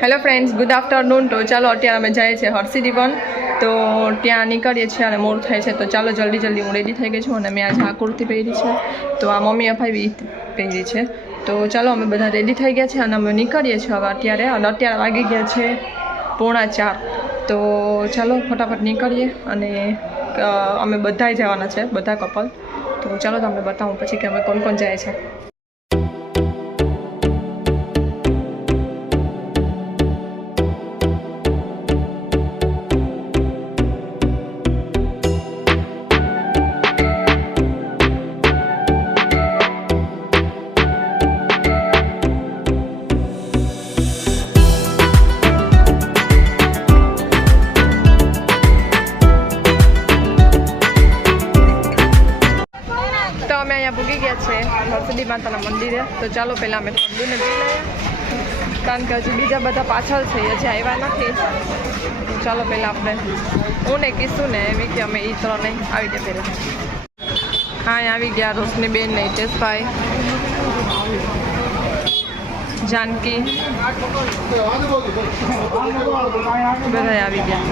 Hello friends good afternoon તો ચાલો અત્યારે અમે જઈએ છીએ હર્ષિદી દીવન તો ત્યાં નીકળીએ છીએ અને મોડું થાય છે. તો ચાલો જલ્દી જલ્દી હું રેડી થઈ ગઈ છું અને મેં આજે આ કુર્તી પહેરી છે. તો આ મમ્મી અપાવી પહેરી છે. તો ચાલો અમે બધા રેડી થઈ ગયા છે અને અમે નીકળીએ છીએ હવે અત્યારે. અને અત્યારે વાગી ગયા છે પોણા ચાર. તો ચાલો ફટાફટ નીકળીએ અને અમે બધાય જવાના છે, બધા કપલ તો ચાલો તમને બતાવું પછી કે અમે કોણ કોણ જાય છે. માતાના મંદિરે. તો ચાલો પહેલાં અમે ઠંડુને પી લઈએ. કારણ કે હજી બીજા બધા પાછળ છે, હજી આવ્યા નથી. ચાલો પહેલાં આપણે હું ને કીશું ને એવી કે અમે એ ત્રણે આવી ગયા પહેલાં. હા આવી ગયા રોશની બેન ને હિતેશભાઈ. જાનકી. બધા આવી ગયા.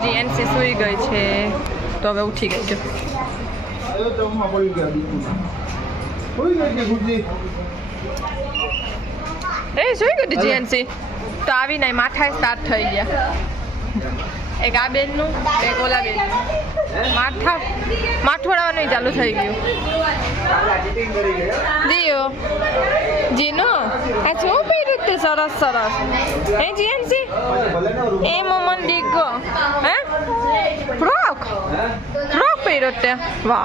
હજી એનસી સૂઈ ગઈ છે. તો હવે ઉઠી ગઈ. છે એ, જોઈ ગયું જીએનસી તો આવી નહીં માથા સ્ટાર્ટ થઈ ગયા. એક આ બેનનું, એક ઓલા બેનનું. માથા માથોડાવાનું ચાલુ થઈ ગયું. જીઓ જીનો, આ શું પહેર્યું તે સરસ સરસ? હે જીએનસી એ મમન ડીગો હે? ફ્રોક? ફ્રોક પહેર્યો તે. જીનો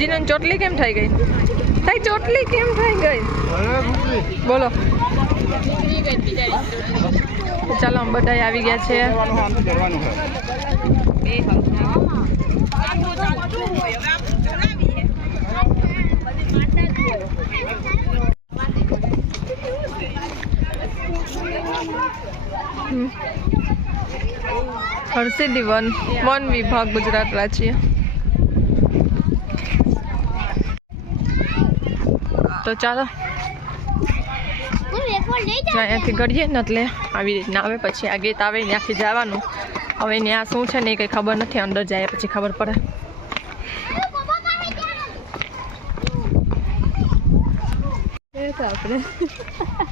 જીનો ચોટલી કેમ થઈ ગઈ? તારી ચોટલી કેમ થઈ ગઈ? બોલો. ચાલો અમે બધા આવી ગયા છે. હર્ષિદી વન વન વિભાગ ગુજરાત રાજ્ય. તો ચાલો. અહીંયાથી ગળીએ ને એટલે આવી રીતના આવે. પછી આ ગીત આવે ત્યાંથી જવાનું. હવે ત્યાં શું છે ને એ કંઈ ખબર નથી. અંદર જાય પછી ખબર પડે.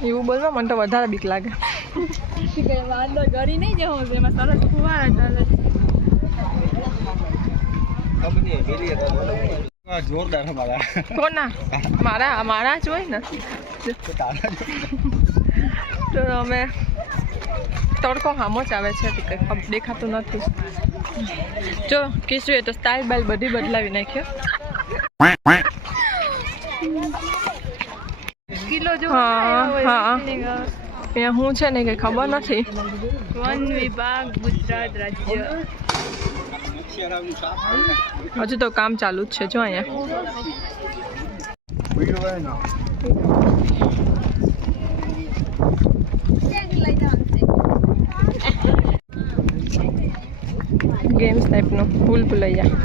એવું બોલવા મને તો વધારે બીક લાગે. જોરદાર અમારા કોના? મારા મારા જ હોય ને? તો અમે તડકો હામો જ આવે છે કંઈ દેખાતું નથી. જો કિશુએ તો સ્ટાઇલ બાઇલ બધી બદલાવી નાખ્યો કિલો જો હા હા. અહીંયા શું છે ને કંઈ ખબર નથી. વન વિભાગ ગુજરાત રાજ્ય. હજુ તો કામ ચાલુ જ છે જો અહીંયા. ગેમ્સ ટાઈપનું ભૂલ ભૂલૈયા.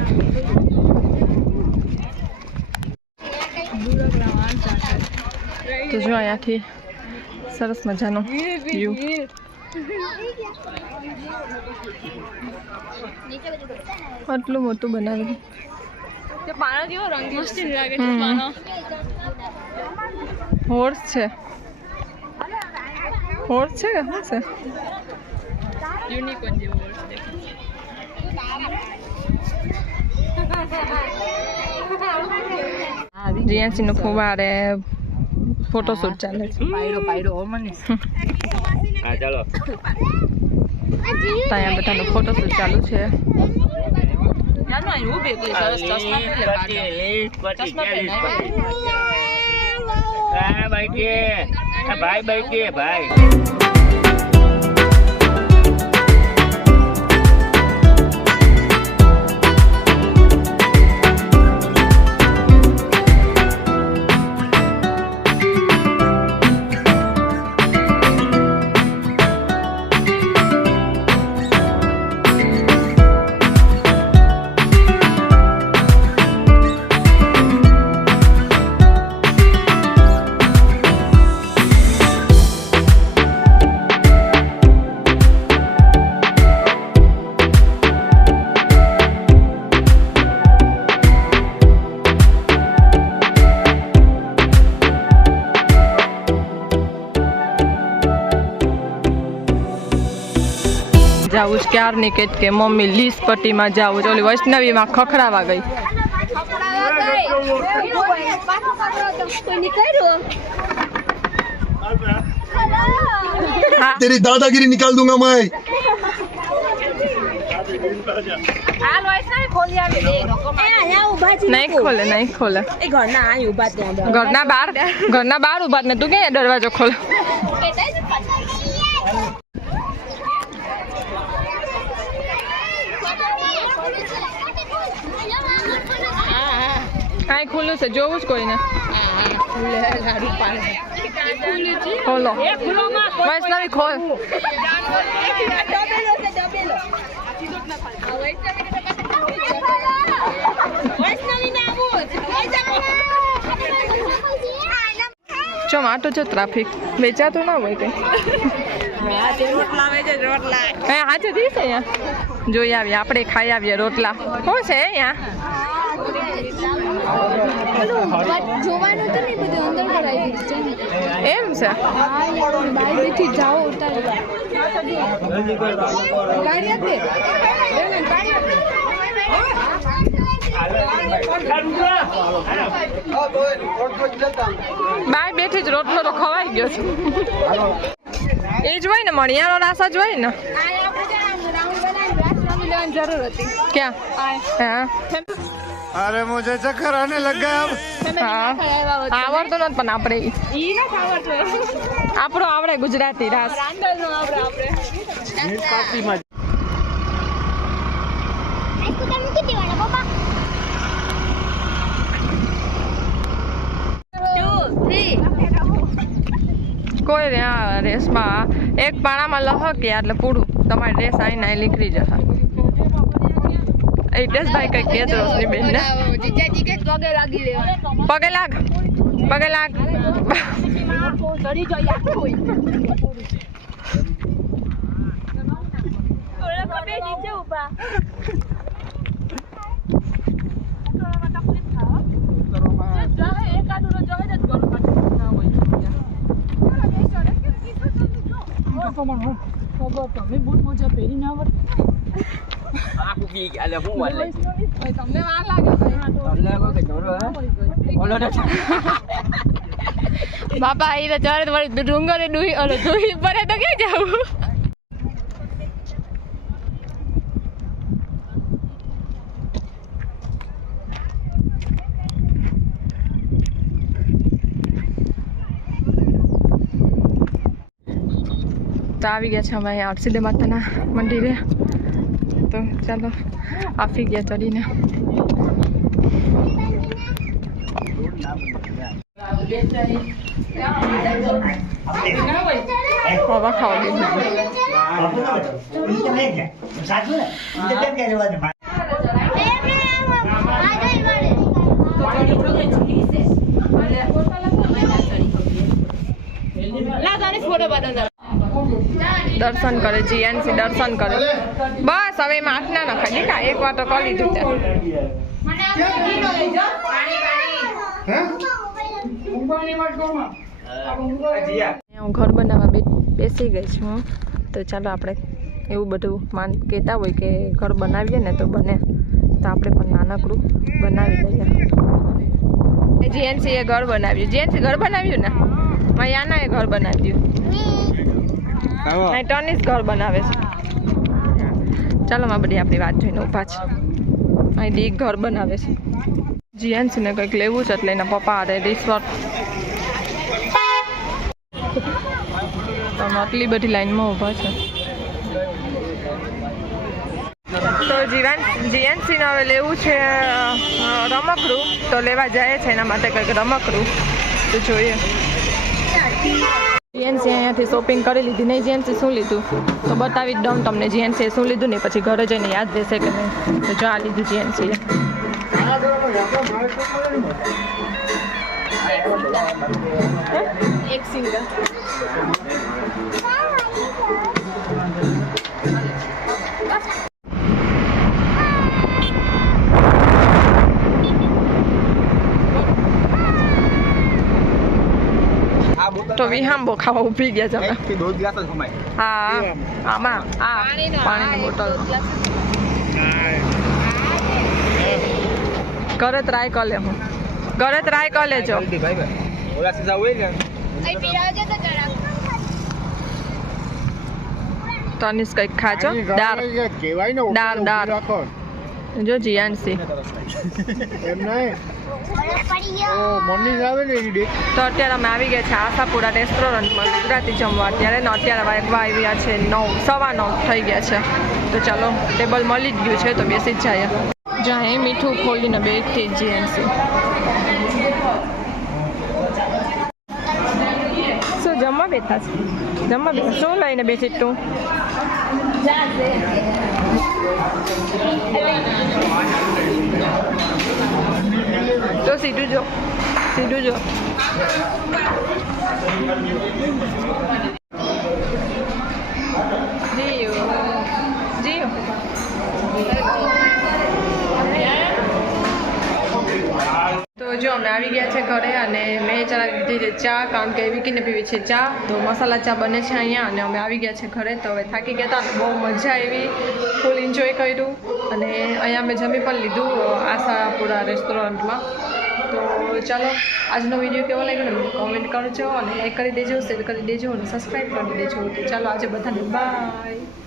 તો જો અહીંયાથી સરસ મજાનો વ્યૂ આટલું મોટું બનાવેલું. પાનો કેવો રંગ મસ્તી લાગે હમ. પાનો હોર્સ છે. હોર્સ છે કે શું છે? યુનિકોર્ન જેવો ફુવારે ફોટોશૂટ ચાલે છે. હા ચાલો. ત્યાં બધાનું ફોટોશૂટ ચાલુ છે. ભાઈ ભાઈ ભાઈ. જાઉં છું ક્યારની કે કે મમ્મી લીસપટ્ટીમાં જાઉં છું. ઓલી વૈષ્ણવીમાં ખખડાવા ગઈ. તેરી દાદાગીરી નિકાલ દૂંગા मैं નહીં ખોલે નહીં ખોલે. ઘરના ઘરના બહાર ઘરના બહાર ઊભા ને. તું કે દરવાજો ખોલે? કાંઈ ખુલ્લું છે, જોવું જ કોઈને. ખોલો. વૈષ્ણવી, ખોલ. જો, માટો છે ટ્રાફિક. વેચાતું ના હોય કઈ. અહીંયા જોઈ આવીએ, આપણે ખાઈ આવીએ રોટલા. શું છે અહીંયા? જોવાનું તો નહીં બધું અંદર કરાવી છે. એમ છે? બારીથી જાઓ ઉતારી ગાડી આપે? બાય બેઠી જ રોટલો તો ખવાઈ ગયો છે. એ જ હોય ને મણિયાનો રાસા જ હોય ને? જરૂર હતી. ક્યાં? હા. અરે મુજે ચક્કર આને લગાવ આવડતો નથી પણ આપણે. ઈ ન આવડતો. આપણો આવડે ગુજરાતી રાસ. રાંડલ નો આવડે આપણે. કોઈ રે રેસમાં એક પાણામાં લહક્યા એટલે પૂરું. તમારી રેસ આઈને નીકળી જશે. હિતેશભાઈ કઈ કે જ રોશની બેન ને પગે લાગી પગે લાગ પગે લાગ ચડી જાય બે નીચે ઊભા બાપા એ તો ડુંગર ડુહી ઓલો ડુહી પડે તો ક્યાં જવું આવી ગયા છે અમે હરસિદ્ધિ માતાના મંદિરે તો ચાલો આપી ગયા ચડીને. હવા ખાવા દીધું દર્શન કરે જીએનસી દર્શન કરે. બસ હવે એમાં હાથ ના નખાય. દેખા એક વાર તો કરી લીધું ત્યાં. હું? ઘર બનાવવા બે બેસી ગઈ છું તો ચાલો આપણે એવું બધું માન કહેતા હોય કે ઘર બનાવીએ ને તો બને. તો આપણે પણ નાનકડું બનાવી લઈએ. જીએનસીએ ઘર બનાવ્યું. જીએનસી ઘર બનાવ્યું ને? મયાના એ ઘર બનાવ્યું. અહીં ટર્નિસ ઘર બનાવે છે. ચાલો માં બધી આપણી વાત જોઈને ઊભા છે. અહીં ડી ઘર બનાવે છે. જીએનસીને કંઈક લેવું છે એટલે એના પપ્પા હારે રિસોર્ટ તમે આટલી બધી લાઈનમાં ઊભા છે. તો જીવાન જીએનસીને હવે લેવું છે રમકડું. તો લેવા જાય છે એના માટે કંઈક રમકડું. તો જોઈએ. જીએનસી અહીંયાથી શોપિંગ કરી લીધી. નહીં જીએનસી શું લીધું? તો બતાવી જ દઉં તમને જીએનસી શું લીધું ને પછી ઘરે જઈને યાદ રહેશે કે નહીં. તો જો આ લીધું જીએનસી એક સિંગલ વિહાંબો ખાવા ઊભી ગયા છે. અમે દોઢ ગ્લાસ જ ખમાય. હા. આમાં. આ પાણીની બોટલ. ઘરે ટ્રાય કરી લે હું. ઘરે ટ્રાય કરી લેજો. જલ્દી ભાઈ ભાઈ. ઓલા સીધા હોય ને તનિષ કંઈક ખાજો. દાળ. કેવાય ને દાળ, દાળ. જો જીયાનસી તો અત્યારે અમે આવી ગયા છે આશાપુરા રેસ્ટોરન્ટમાં ગુજરાતી જમવા. અત્યારે ને અત્યારે વાગવા આવ્યા છે નવ સવા નવ થઈ ગયા છે. તો ચાલો ટેબલ મળી જ ગયું છે તો બેસી જ જાય જ્યાં એ મીઠું ખોલીને બેઠી જીએનસી શું જમવા બેઠા છે? જમવા બેઠા શું લઈને બેસી તું? તો સીધું જો સીધું જો જીયો જીયો તો જો અમે આવી ગયા છે ઘરે અને મેં જરા દીધી ચા કારણ કે વિકીને પીવી છે ચા, તો મસાલા ચા બને છે અહીંયા અને અમે આવી ગયા છે ઘરે, તો હવે થાકી ગયા હતા બહુ મજા આવી. ફૂલ એન્જોય કર્યું. અને અહીંયા મેં જમી પણ લીધું આશાપુરા રેસ્ટોરન્ટમાં. તો ચાલો, આજનો વીડિયો કેવો લાગ્યો ને કોમેન્ટ કરજો અને લાઈક કરી દેજો શેર કરી દેજો અને સબસ્ક્રાઈબ કરી દેજો. તો ચાલો, આજે બધાને બાય